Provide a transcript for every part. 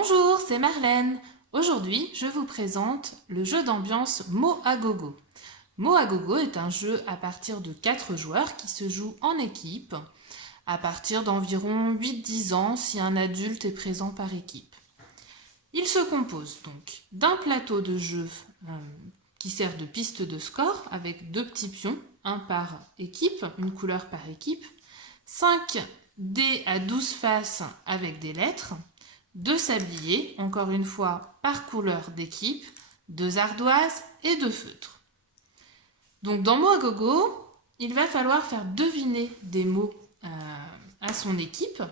Bonjour, c'est Marlène. Aujourd'hui, je vous présente le jeu d'ambiance Mots à gogo. Mots à gogo est un jeu à partir de 4 joueurs qui se joue en équipe, à partir d'environ 8-10 ans si un adulte est présent par équipe. Il se compose donc d'un plateau de jeu qui sert de piste de score avec 2 petits pions, un par équipe, une couleur par équipe, 5 dés à 12 faces avec des lettres, 2 sabliers, encore une fois par couleur d'équipe, 2 ardoises et 2 feutres. Donc dans Mots à gogo, il va falloir faire deviner des mots à son équipe.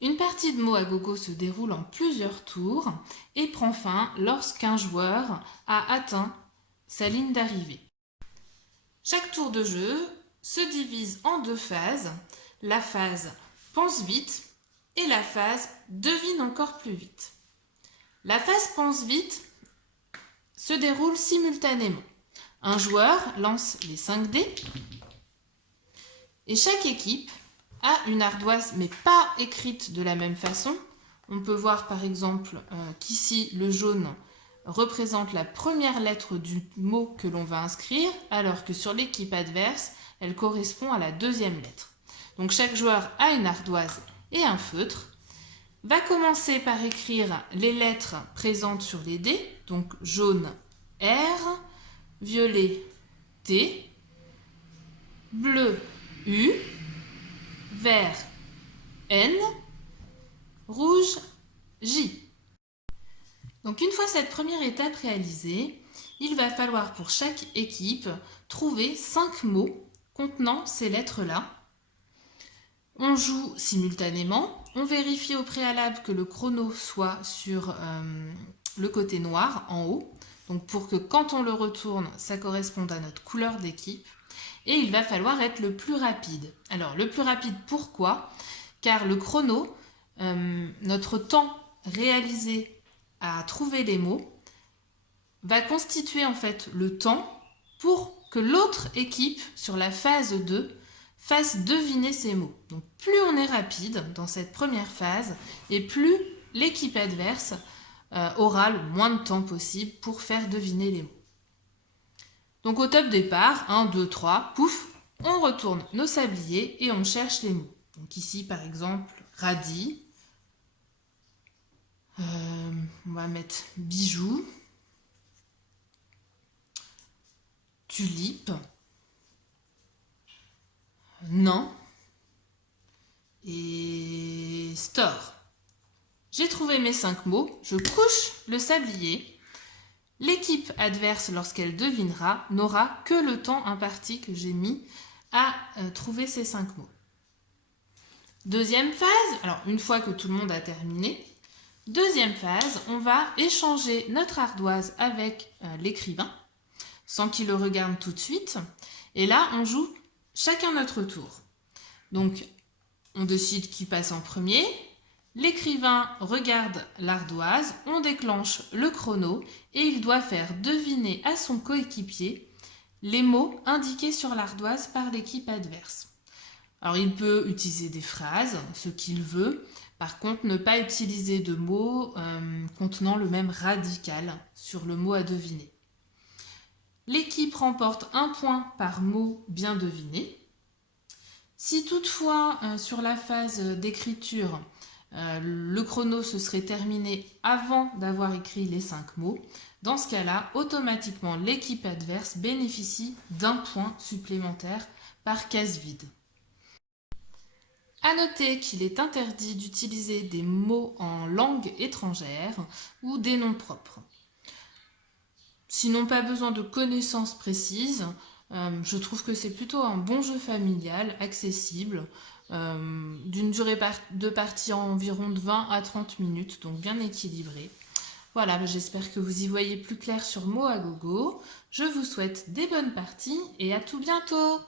Une partie de Mots à gogo se déroule en plusieurs tours et prend fin lorsqu'un joueur a atteint sa ligne d'arrivée. Chaque tour de jeu se divise en 2 phases, la phase pense vite et la phase devine encore plus vite. La phase pense vite se déroule simultanément. Un joueur lance les 5 dés et chaque équipe a une ardoise mais pas écrite de la même façon. On peut voir par exemple qu'ici le jaune représente la première lettre du mot que l'on va inscrire alors que sur l'équipe adverse, elle correspond à la deuxième lettre. Donc chaque joueur a une ardoise et un feutre, va commencer par écrire les lettres présentes sur les dés, donc jaune R, violet T, bleu U, vert N, rouge J. Donc une fois cette première étape réalisée, il va falloir pour chaque équipe trouver 5 mots contenant ces lettres-là. On joue simultanément, on vérifie au préalable que le chrono soit sur le côté noir en haut, donc pour que quand on le retourne, ça corresponde à notre couleur d'équipe. Et il va falloir être le plus rapide. Alors le plus rapide, pourquoi? Car le chrono, notre temps réalisé à trouver les mots, va constituer en fait le temps pour que l'autre équipe, sur la phase 2, fasse deviner ces mots. Donc plus on est rapide dans cette première phase et plus l'équipe adverse aura le moins de temps possible pour faire deviner les mots. Donc au top départ, 1, 2, 3, pouf, on retourne nos sabliers et on cherche les mots. Donc ici par exemple, radis, on va mettre bijoux, tulipe, non et store. J'ai trouvé mes 5 mots, je couche le sablier. L'équipe adverse, lorsqu'elle devinera, n'aura que le temps imparti que j'ai mis à trouver ces 5 mots. Deuxième phase, alors une fois que tout le monde a terminé, deuxième phase, on va échanger notre ardoise avec l'écrivain, sans qu'il le regarde tout de suite. Et là, on joue chacun notre tour. Donc, on décide qui passe en premier. L'écrivain regarde l'ardoise, on déclenche le chrono et il doit faire deviner à son coéquipier les mots indiqués sur l'ardoise par l'équipe adverse. Alors, il peut utiliser des phrases, ce qu'il veut. Par contre, ne pas utiliser de mots contenant le même radical sur le mot à deviner. L'équipe remporte 1 point par mot bien deviné. Si toutefois, sur la phase d'écriture, le chrono se serait terminé avant d'avoir écrit les 5 mots, dans ce cas-là, automatiquement, l'équipe adverse bénéficie d'1 point supplémentaire par case vide. À noter qu'il est interdit d'utiliser des mots en langue étrangère ou des noms propres. Sinon, pas besoin de connaissances précises. Je trouve que c'est plutôt un bon jeu familial, accessible, d'une durée de partie environ de 20 à 30 minutes, donc bien équilibré. Voilà, j'espère que vous y voyez plus clair sur Mots à gogo. Je vous souhaite des bonnes parties et à tout bientôt!